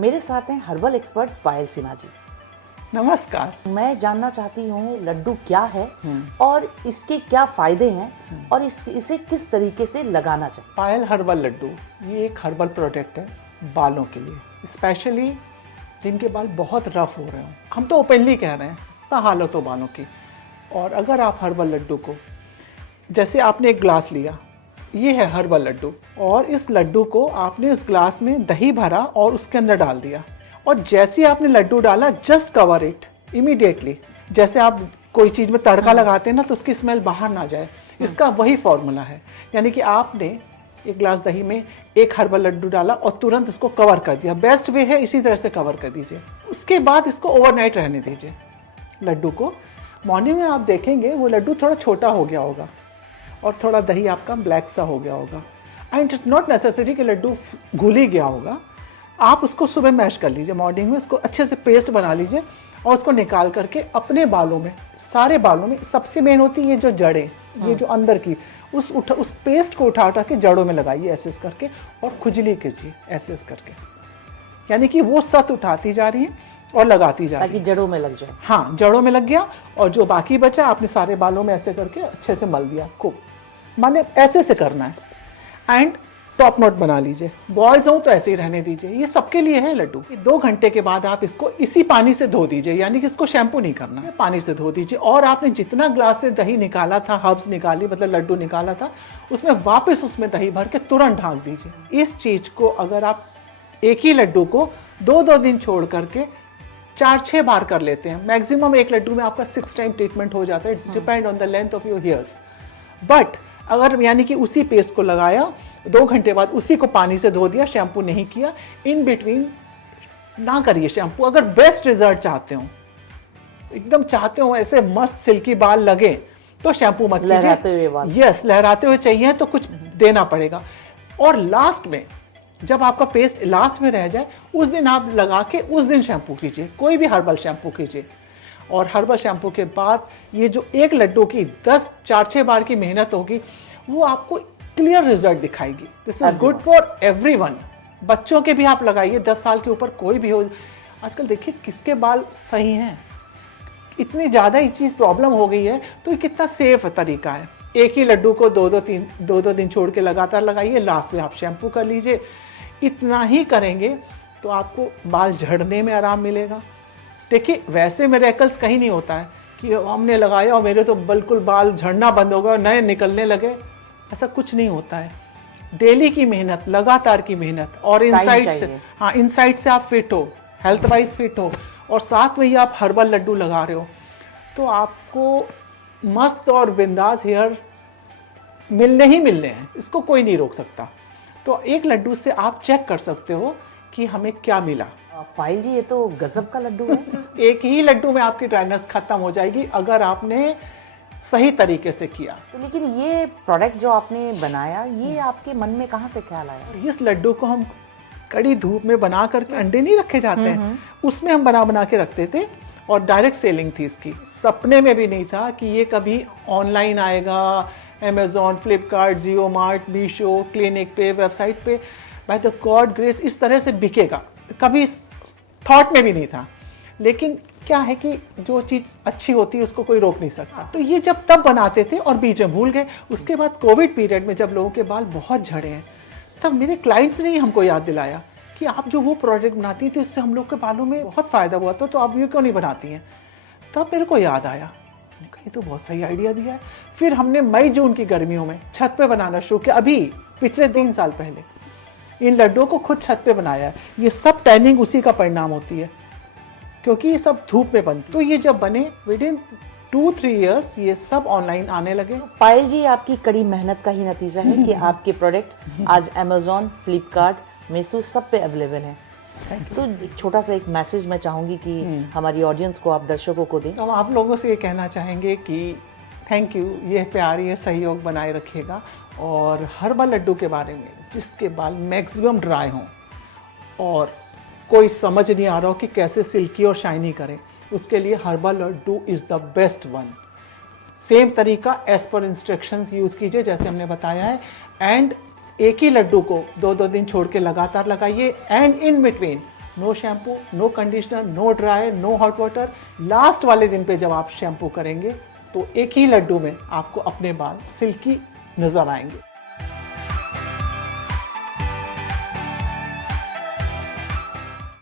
मेरे साथ हैं हर्बल एक्सपर्ट पायल सिन्हा जी। नमस्कार। मैं जानना चाहती हूँ लड्डू क्या है और इसके क्या फायदे हैं और इसे किस तरीके से लगाना चाहिए। पायल हर्बल लड्डू ये एक हर्बल प्रोडक्ट है बालों के लिए, स्पेशली जिनके बाल बहुत रफ हो रहे हों। हम तो ओपनली कह रहे हैं, इतना हालत हो बालों की। और अगर आप हर्बल लड्डू को, जैसे आपने एक ग्लास लिया, ये है हर्बल लड्डू, और इस लड्डू को आपने उस ग्लास में दही भरा और उसके अंदर डाल दिया, और जैसे ही आपने लड्डू डाला जस्ट कवर इट इमीडिएटली। जैसे आप कोई चीज़ में तड़का लगाते हैं ना, तो उसकी स्मेल बाहर ना जाए, इसका वही फॉर्मूला है। यानी कि आपने एक ग्लास दही में एक हर्बल लड्डू डाला और तुरंत उसको कवर कर दिया। बेस्ट वे है इसी तरह से कवर कर दीजिए। उसके बाद इसको ओवरनाइट रहने दीजिए लड्डू को। मॉर्निंग में आप देखेंगे वो लड्डू थोड़ा छोटा हो गया होगा और थोड़ा दही आपका ब्लैक सा हो गया होगा। एंड इट्स नॉट नेसेसरी कि लड्डू घुल ही गया होगा। आप उसको सुबह मैश कर लीजिए, मॉर्निंग में उसको अच्छे से पेस्ट बना लीजिए और उसको निकाल करके अपने बालों में, सारे बालों में, सबसे मेन होती है ये जो जड़ें, ये जो अंदर की, उस पेस्ट को उठा के जड़ों में लगाइए ऐसे करके, और खुजली कीजिए ऐसे करके। यानी कि वो सत उठाती जा रही है और लगाती जा रही है ताकि जड़ों में लग जाए। हाँ, जड़ों में लग गया, और जो बाकी बचा आपने सारे बालों में ऐसे करके अच्छे से मल दिया खूब। माने ऐसे से करना है एंड टॉप नोट बना लीजिए। बॉयज हो तो ऐसे ही रहने दीजिए। ये सबके लिए है लड्डू। 2 घंटे के बाद आप इसको इसी पानी से धो दीजिए, यानी कि इसको शैम्पू नहीं करना है, पानी से धो दीजिए। और आपने जितना ग्लास से दही निकाला था, हर्ब्स निकाली, मतलब लड्डू निकाला था, उसमें वापस उसमें दही भर के तुरंत ढाक दीजिए। इस चीज को अगर आप एक ही लड्डू को 2-2 दिन छोड़ करके 4-6 बार कर लेते हैं, मैक्सिमम एक लड्डू में आपका 6 टाइम ट्रीटमेंट हो जाता है। It's depend on the length of your hairs. But अगर यानी कि उसी पेस्ट को लगाया, 2 घंटे बाद उसी को पानी से धो दिया, शैम्पू नहीं किया, इन बिटवीन ना करिए शैम्पू। अगर बेस्ट रिजल्ट चाहते हो, एकदम चाहते हो ऐसे मस्त सिल्की बाल लगे, तो शैम्पू मत कीजिए। लहराते हुए बाल। यस, लहराते हुए चाहिए तो कुछ देना पड़ेगा। और लास्ट में जब आपका पेस्ट लास्ट में रह जाए, उस दिन आप लगा के उस दिन शैम्पू कीजिए, कोई भी हर्बल शैम्पू कीजिए। और हर्बल शैम्पू के बाद ये जो एक लड्डू की 4-6 बार की मेहनत होगी, वो आपको क्लियर रिजल्ट दिखाएगी। This is good for everyone. बच्चों के भी आप लगाइए, 10 साल के ऊपर कोई भी हो। आजकल देखिए किसके बाल सही हैं, इतनी ज़्यादा ये चीज़ प्रॉब्लम हो गई है, तो ये कितना सेफ तरीका है। एक ही लड्डू को 2-2 दिन छोड़ के लगातार लगाइए, लास्ट में आप शैम्पू कर लीजिए। इतना ही करेंगे तो आपको बाल झड़ने में आराम मिलेगा। देखिए वैसे मिरेकल्स कहीं नहीं होता है कि हमने लगाया और मेरे तो बिल्कुल बाल झड़ना बंद हो गए और नए निकलने लगे, ऐसा कुछ नहीं होता है। डेली की मेहनत, लगातार की मेहनत, और इनसाइट से, हाँ, इनसाइट से आप फिट हो, हेल्थ वाइज फिट हो, और साथ में ही आप हर्बल लड्डू लगा रहे हो, तो आपको मस्त और बिंदास हेयर मिलने ही मिलने हैं। इसको कोई नहीं रोक सकता। तो एक लड्डू से आप चेक कर सकते हो कि हमें क्या मिला। पायल जी, ये तो गजब का लड्डू है। एक ही लड्डू में आपकी ड्राइनेस खत्म हो जाएगी अगर आपने सही तरीके से किया। तो लेकिन ये प्रोडक्ट जो आपने बनाया, ये आपके मन में कहाँ से ख्याल आया? इस लड्डू को हम कड़ी धूप में बना करके, अंडे नहीं रखे जाते हैं, उसमें हम बना के रखते थे, और डायरेक्ट सेलिंग थी इसकी। सपने में भी नहीं था कि ये कभी ऑनलाइन आएगा, अमेजोन, फ्लिपकार्ट, जियो मार्ट, मीशो, क्लिनिक पे, वेबसाइट पे, बाय द गॉड ग्रेस इस तरह से बिकेगा, कभी थॉट में भी नहीं था। लेकिन क्या है कि जो चीज़ अच्छी होती है उसको कोई रोक नहीं सकता। तो ये जब तब बनाते थे और बीच में भूल गए। उसके बाद कोविड पीरियड में जब लोगों के बाल बहुत झड़े हैं, तब मेरे क्लाइंट्स ने ही हमको याद दिलाया कि आप जो वो प्रोडक्ट बनाती थी उससे हम लोग के बालों में बहुत फ़ायदा हुआ था, तो आप ये क्यों नहीं बनाती हैं? तब मेरे को याद आया, ये तो बहुत सही आइडिया दिया है। फिर हमने मई-जून की गर्मियों में छत पे बनाना शुरू किया। अभी पिछले 3 साल पहले इन लड्डुओं को खुद छत पे बनाया है। ये सब टैनिंग उसी का परिणाम होती है, क्योंकि ये सब धूप में बनती। तो ये जब बने, विद इन 2-3 इयर्स ये सब ऑनलाइन आने लगे। तो पायल जी, आपकी कड़ी मेहनत का ही नतीजा है कि आपके प्रोडक्ट आज अमेजोन, फ्लिपकार्ट, मीशो सब पे अवेलेबल है। तो एक छोटा सा एक मैसेज मैं चाहूँगी कि हमारी ऑडियंस को, आप दर्शकों को दें। हम आप लोगों से ये कहना चाहेंगे कि थैंक यू, ये प्यार, ये सहयोग बनाए रखिएगा। और हर्बल लड्डू के बारे में, जिसके बाल मैक्सिमम ड्राई हों और कोई समझ नहीं आ रहा हो कि कैसे सिल्की और शाइनी करें, उसके लिए herbal laddu is the best one. Same तरीका एज पर इंस्ट्रक्शंस यूज़ कीजिए जैसे हमने बताया है। एंड एक ही लड्डू को 2-2 दिन छोड़ के लगातार लगाइए, and in between no shampoo, no conditioner, no dry, no hot water. Last वाले दिन पे जब आप शैम्पू करेंगे तो एक ही लड्डू में आपको अपने बाल सिल्की नज़र आएंगे।